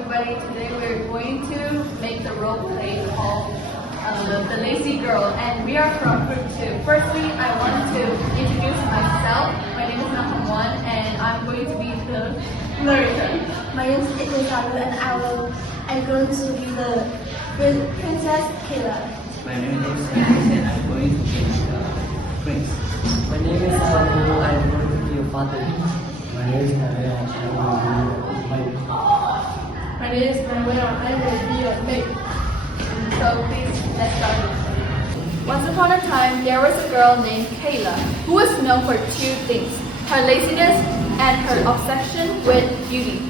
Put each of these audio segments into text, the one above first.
everybody. Today we're going to make the role play called The Lazy Girl, and we are from group 2. Firstly, I want to introduce myself. My name is Nakam One, and I'm going to be the narrator. My name is Ikazaru and I'm going to be the Princess Kayla. My name is Alex and I'm going to be the prince. My name is Samu. I'm going to be your father. My name is Maria. My name is Manuel. I will be your maid. So please, let's start. Once upon a time, there was a girl named Kayla who was known for two things: her laziness and her obsession with beauty.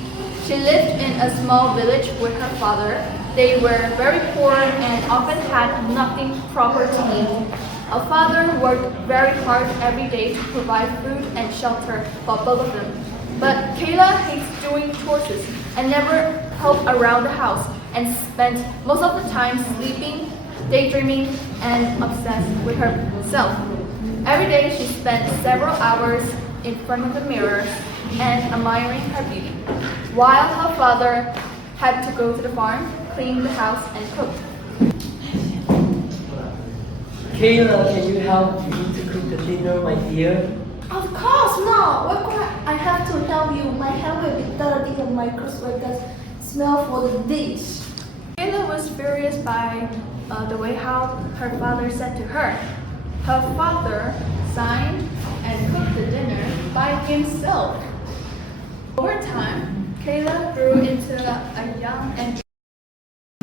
She lived in a small village with her father. They were very poor and often had nothing proper to eat. Her father worked very hard every day to provide food and shelter for both of them. But Kayla hates doing chores and never helped around the house and spent most of the time sleeping, daydreaming, and obsessed with herself. Every day she spent several hours in front of the mirror and admiring her beauty, while her father had to go to the farm, clean the house, and cook. Kayla, can you help me to cook the dinner, my dear? Of course not. Why could I have to help you? My hand will be dirty and my clothes will just smell for the dish. Kayla was furious by the way how her father said to her. Her father signed and cooked the dinner by himself. Over time, Kayla grew into a young and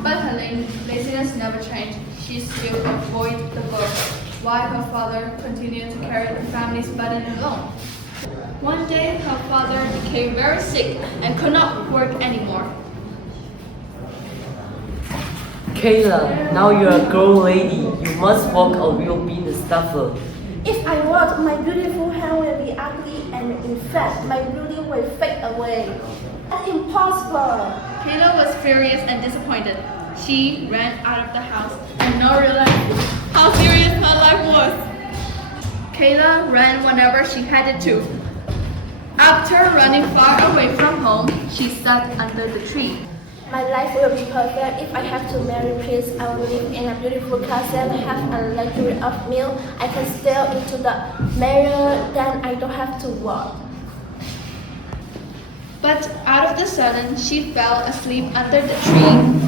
but her laziness never changed. She still avoided the work, while her father continued to carry the family's burden alone. One day, her father became very sick and could not work anymore. Kayla, now you're a grown lady. You must work or you'll be the stuffer. If I work, my beautiful hand will be ugly and in fact, my beauty will fade away. That's impossible. Kayla was furious and disappointed. She ran out of the house and now realized how serious her life was. Kayla ran whenever she had to. After running far away from home, she sat under the tree. My life will be perfect if I have to marry Prince. I will live in a beautiful castle, have a luxury of meal. I can stare into the mirror, then I don't have to work. But out of the sudden, she fell asleep under the tree.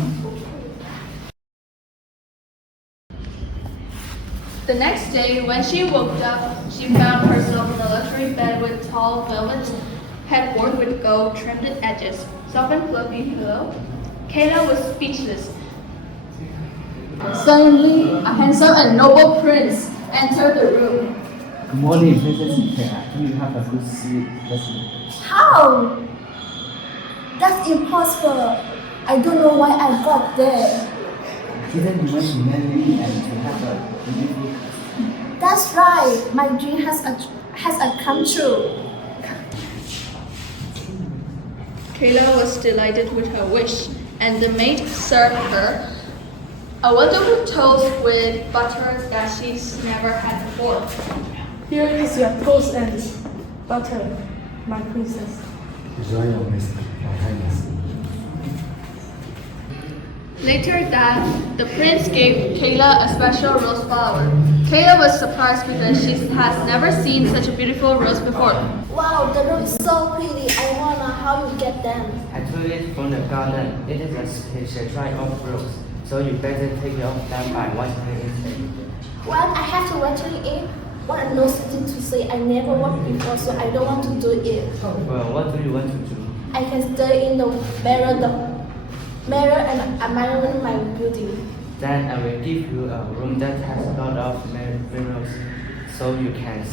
The next day, when she woke up, she found herself in a luxury bed with tall velvet headboard with gold-trimmed edges, soft and fluffy pillow. Kayla was speechless. Suddenly, a handsome and noble prince entered the room. Good morning, Princess Kayla. Can you have a good sleep? How? That's impossible. I don't know why I got there. Didn't you want to marry me and to have a beautiful That's right. My dream has come true. Kayla was delighted with her wish, and the maid served her a wonderful toast with butter that she's never had before. Here is your toast and butter, my princess. Enjoy your wisdom, your highness. Later that, the prince gave Kayla a special rose flower. Kayla was surprised because she has never seen such a beautiful rose before. Wow, the rose is so pretty. I wanna how you get them. I took it from the garden. It is a special dry off rose, so you better take it off them by watering it. Well, I have to water it. Well, I know something to say. I never worked before, so I don't want to do it. Well, what do you want to do? I can stay in the mirror and admiring my beauty. Then I will give you a room that has a lot of mirrors, so you can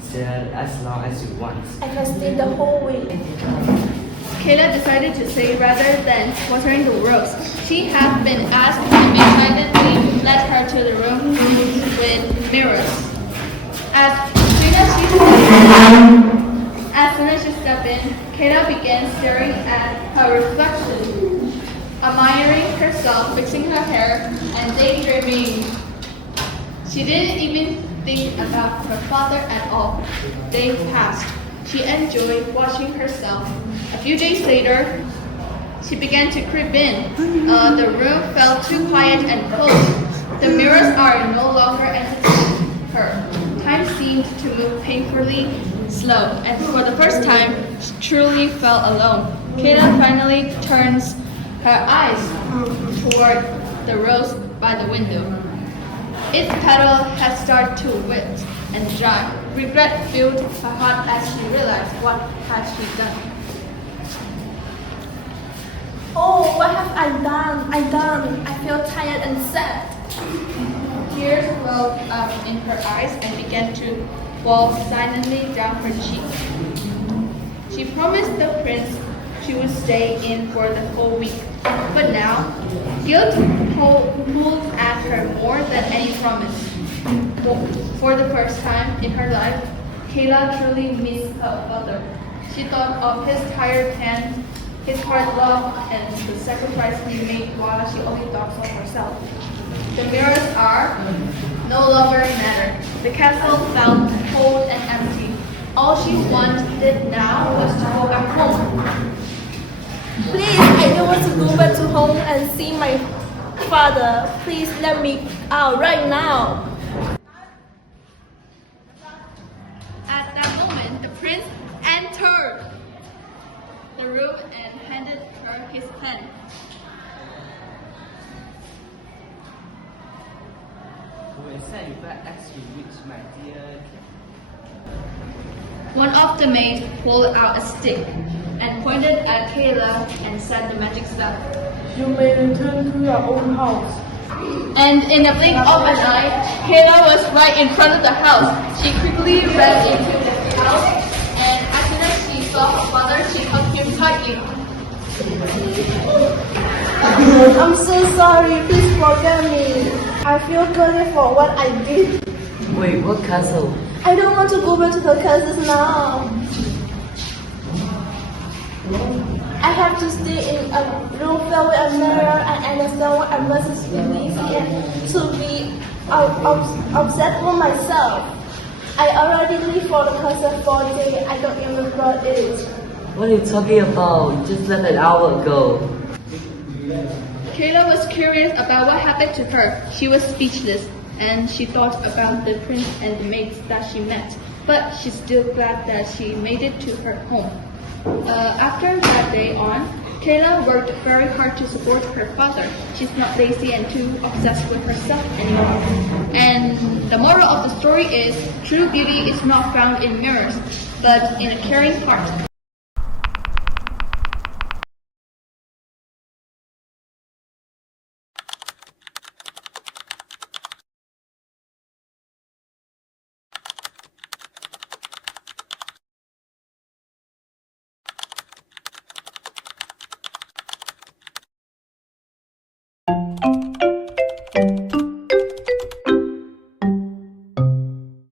stay as long as you want. I can stay the whole week. Kayla decided to stay rather than watering the rose. She had been asked and excitedly led her to the room with mirrors. As soon as she stepped in, Kayla began staring at her reflection, admiring herself, fixing her hair, and daydreaming. She didn't even think about her father at all. Days passed. She enjoyed watching herself. A few days later, She began to creep in. The room felt too quiet and cold. The mirrors are no longer entertaining her. Time seemed to move painfully slow, and for the first time, she truly felt alone. Kayla finally turns her eyes toward the rose by the window. Its petal had started to wilt and dry. Regret filled her heart as she realized what had she done. Oh, what have I done? I feel tired and sad. Tears welled up in her eyes and began to fall silently down her cheeks. She promised the prince she would stay in for the whole week. But now, guilt pulled at her more than any promise. For the first time in her life, Kayla truly missed her father. She thought of his tired hands, his hard love, and the sacrifice he made while she only thought of herself. The mirrors are no longer matter. The castle felt cold and empty. All she wanted now was to go back home. Please, I don't want to go back to home and see my father. Please let me out right now. At that moment, the prince entered the room and handed her his pen. my dear. One of the maids pulled out a stick and pointed at Kayla and said the magic spell. You may return to your own house. And in a blink of an eye, Kayla was right in front of the house. She quickly ran into the house, and as soon as she saw her father, she hugged him tightly. I'm so sorry. Please forgive me. I feel guilty for what I did. Wait, what castle? I don't want to go back to the castle now. I have to stay in a room filled with a mirror and understand what I must be lazy and to be upset with myself. I already leave for the concert for a day. I don't even regret it. What are you talking about? You just left an hour ago. Kayla was curious about what happened to her. She was speechless, and she thought about the prince and the maids that she met. But she's still glad that she made it to her home. After that day on, Kayla worked very hard to support her father. She's not lazy and too obsessed with herself anymore. And the moral of the story is, true beauty is not found in mirrors, but in a caring heart.